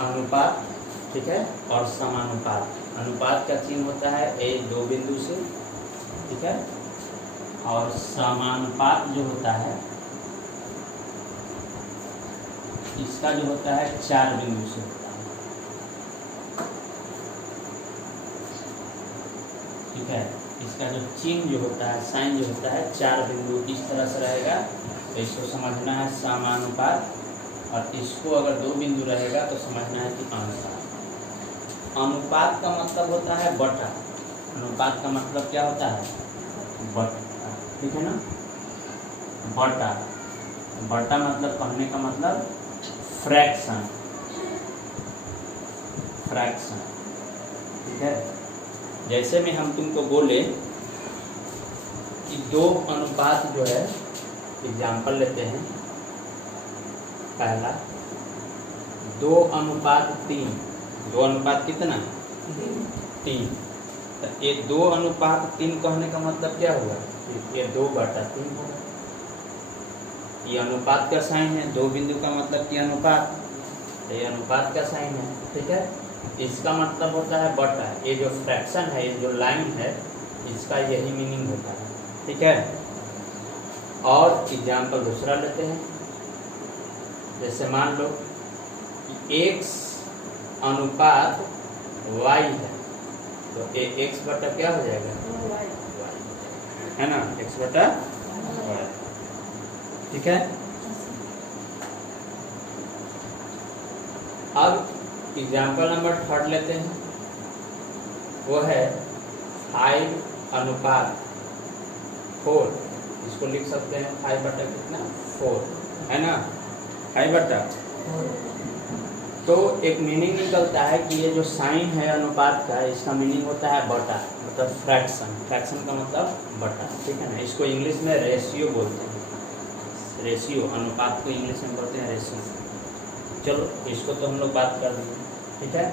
अनुपात, ठीक है, और समानुपात। अनुपात का चिन्ह होता है ए दो बिंदु से, ठीक है, और समानुपात जो होता है इसका जो होता है 4 बिंदु से होता है, ठीक है। इसका जो चिन्ह जो होता है, साइन जो होता है 4 बिंदु इस तरह से रहेगा, तो इसको समझना है समानुपात, और इसको अगर 2 बिंदु रहेगा तो समझना है कि अनुपात। अनुपात का मतलब होता है बटा। अनुपात का मतलब क्या होता है? बटा, ठीक है ना। बटा, बटा मतलब कहने का मतलब फ्रैक्शन, फ्रैक्शन, ठीक है। जैसे में हम तुमको बोले कि 2 अनुपात जो है, एग्जाम्पल लेते हैं, पहला 2 अनुपात 3, 2 अनुपात कितना? 3। तो ये 2 अनुपात 3 कहने का मतलब क्या हुआ? ये 2/3 होगा। ये अनुपात का साइन है, 2 बिंदु का मतलब कि अनुपात, तो ये अनुपात का साइन है, ठीक है। इसका मतलब होता है बटा। ये जो फ्रैक्शन है, ये जो लाइन है, इसका यही मीनिंग होता है, ठीक है। और एग्जाम्पल दूसरा लेते हैं, जैसे मान लो कि x अनुपात y है, तो ये x बटा क्या हो जाएगा? y, है ना, x बटा y, ठीक है। अब एग्जाम्पल नंबर 3 लेते हैं, वो है 5 अनुपात 4। इसको लिख सकते हैं 5 बटा कितना? 4, है ना, 5 बटा। तो एक मीनिंग निकलता है कि ये जो साइन है अनुपात का, इसका मीनिंग होता है बटा, मतलब फ्रैक्शन। फ्रैक्शन का मतलब बटा, ठीक है ना। इसको इंग्लिश में रेशियो बोलते हैं, रेशियो। अनुपात को इंग्लिश में बोलते हैं रेशियो। चलो इसको तो हम लोग बात कर देंगे, ठीक है।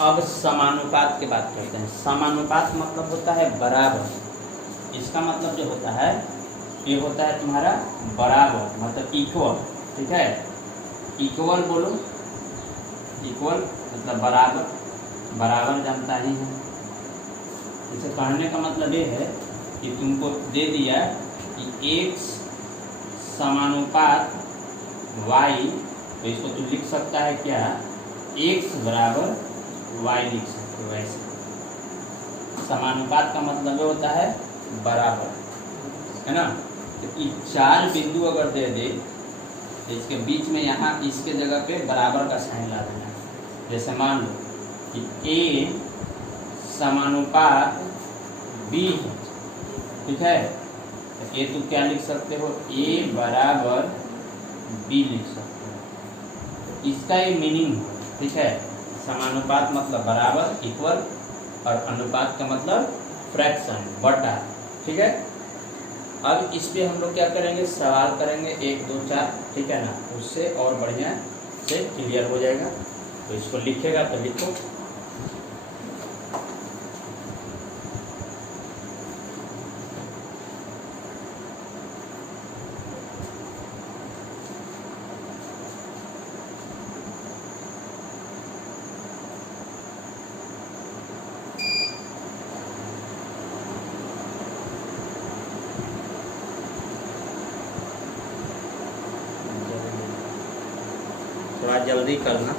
अब समानुपात की बात करते हैं। समानुपात मतलब होता है बराबर। इसका मतलब जो होता है, ये होता है तुम्हारा बराबर, मतलब इक्वल, ठीक है। इक्वल बोलो, इक्वल मतलब बराबर, बराबर जानता ही है। इसे कहने का मतलब ये है कि तुमको दे दिया कि x समानुपात y, तो इसको तू लिख सकता है क्या? x बराबर y लिख सकते हो ऐसे। समानुपात का मतलब ये होता है बराबर, है ना। तो ये 4 बिंदु अगर दे दे, तो इसके बीच में यहाँ इसके जगह पे बराबर का साइन ला देना। जैसे मान लो कि a समानुपात b है, ठीक है, तो ये तो क्या लिख सकते हो? a बराबर b लिख सकते हो। इसका ये मीनिंग है, ठीक है। समानुपात मतलब बराबर, इक्वल, और अनुपात का मतलब फ्रैक्शन, बटा, ठीक है। अब इस पे हम लोग क्या करेंगे? सवाल करेंगे 1 2 4, ठीक है ना, उससे और बढ़िया से क्लियर हो जाएगा। तो इसको लिखेगा तो लिखो। थोड़ा जल्दी करना।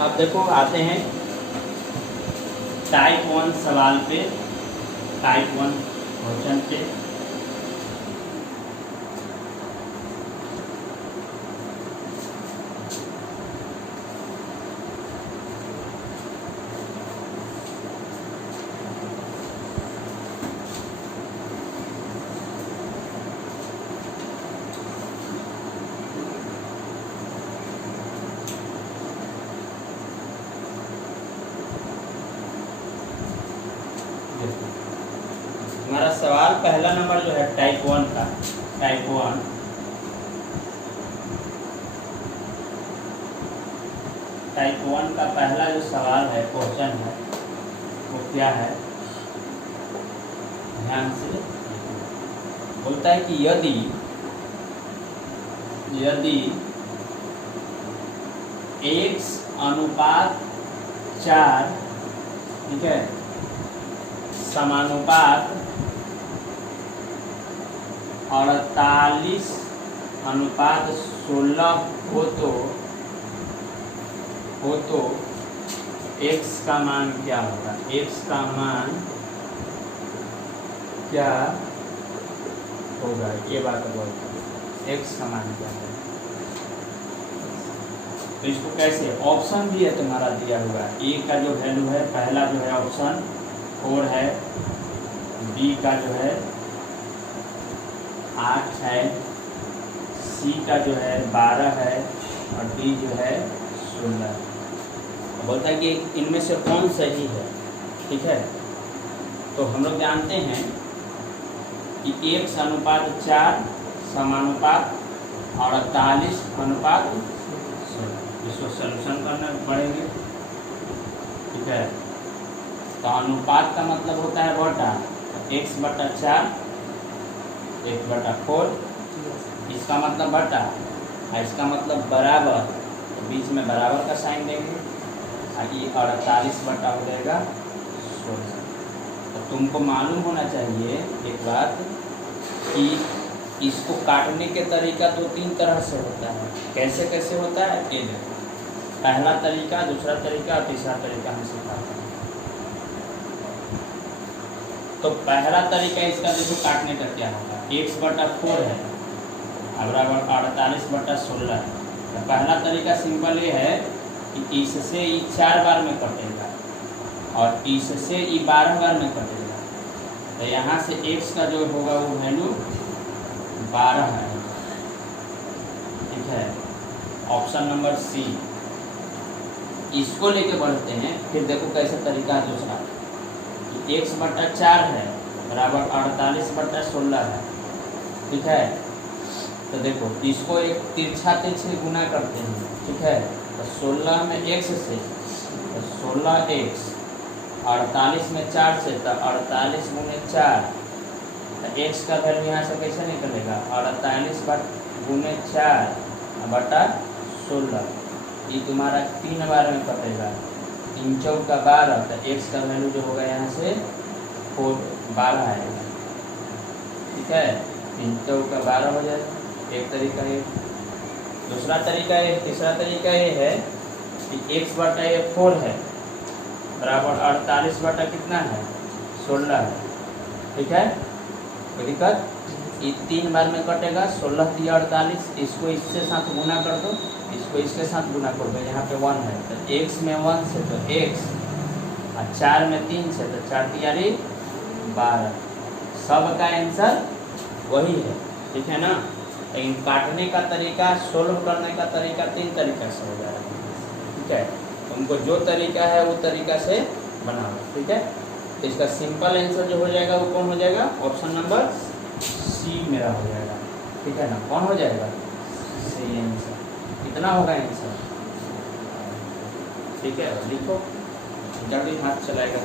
अब देखो आते हैं टाइप 1 सवाल पे, टाइप 1 क्वेश्चन पे। हमारा सवाल पहला नंबर जो है टाइप 1 का, टाइप 1 का पहला जो सवाल है, क्वेश्चन है, वो क्या है? ध्यान से बोलता है कि यदि x अनुपात 4, ठीक है, समानुपात 48 अनुपात 16 हो तो x का मान क्या होगा? x का मान क्या होगा? ये बात बोलते, x का मान क्या होगा? तो इसको कैसे, ऑप्शन भी है तुम्हारा दिया हुआ है। ए का जो वैल्यू है, पहला जो है ऑप्शन 4 है, बी का जो है 8 है, सी का जो है 12 है, और डी जो है 16 है। बोलता है कि इनमें से कौन सही है, ठीक है। तो हम लोग जानते हैं कि 1 अनुपात 4 समानुपात 48 अनुपात 16, इसको सॉल्यूशन करना पड़ेंगे, ठीक है। तो अनुपात का मतलब होता है बटा, x/4 1/4, इसका मतलब बटा, और इसका मतलब बराबर, तो बीच में बराबर का साइन देंगे, और ये 48 बटा हो जाएगा 16। तो तुमको मालूम होना चाहिए एक बात कि इसको काटने के तरीका 2-3 तरह से होता है। कैसे कैसे होता है ये देखो, पहला तरीका, दूसरा तरीका और तीसरा तरीका हम सिखाते हैं। तो पहला तरीका इसका देखो काटने का क्या होगा, x/4 है बराबर 48/16 है। तो पहला तरीका सिंपल ये है कि इससे ये 4 बार में कटेगा और इससे ये 12 बार में कटेगा। तो यहाँ से x का जो होगा वो वैल्यू 12 है, ठीक है। ऑप्शन नंबर सी, इसको लेके बढ़ते हैं। फिर देखो कैसे तरीका है दूसरा, कि x/4 है बराबर 48/16 है, ठीक है। तो देखो इसको एक तिरछा से गुना करते हैं, ठीक है। तो 16 में x से, तो 16x, 48 में 4 से, तो 48 गुने 4, तो x का वैल्यू यहाँ से कैसे निकलेगा, 48 गुने 4 बटा 16, ये तुम्हारा 3 बार में कटेगा, 3 चौका 12, तो x का वैल्यू जो होगा यहाँ से 12 आएगा, ठीक है। 3 चौका 12 हो जाएगा, एक तरीका है। दूसरा तरीका है, तीसरा तरीका ये है कि x/4 है बराबर 48 बटा कितना है 16 है, ठीक है। कोई दिक्कत, ये 3 बार में कटेगा, 16 3 48, इसको इसके साथ गुना कर दो, इसको इसके साथ गुना कर दो, यहाँ पे 1 है, तो x में 1 से तो x, और 4 में 3 से तो 4 3 12, सब का आंसर वही है, ठीक है ना। लेकिन काटने का तरीका, सोल्व करने का तरीका 3 तरीका से हो जाएगा, ठीक है। तुमको जो तरीका है वो तरीका से बनाओ, ठीक है। तो इसका सिंपल आंसर जो हो जाएगा वो कौन हो जाएगा, ऑप्शन नंबर सी मेरा हो जाएगा, ठीक है ना। कौन हो जाएगा, सी आंसर। कितना होगा आंसर, ठीक है। लिखो, जल्दी हाथ चलाएगा।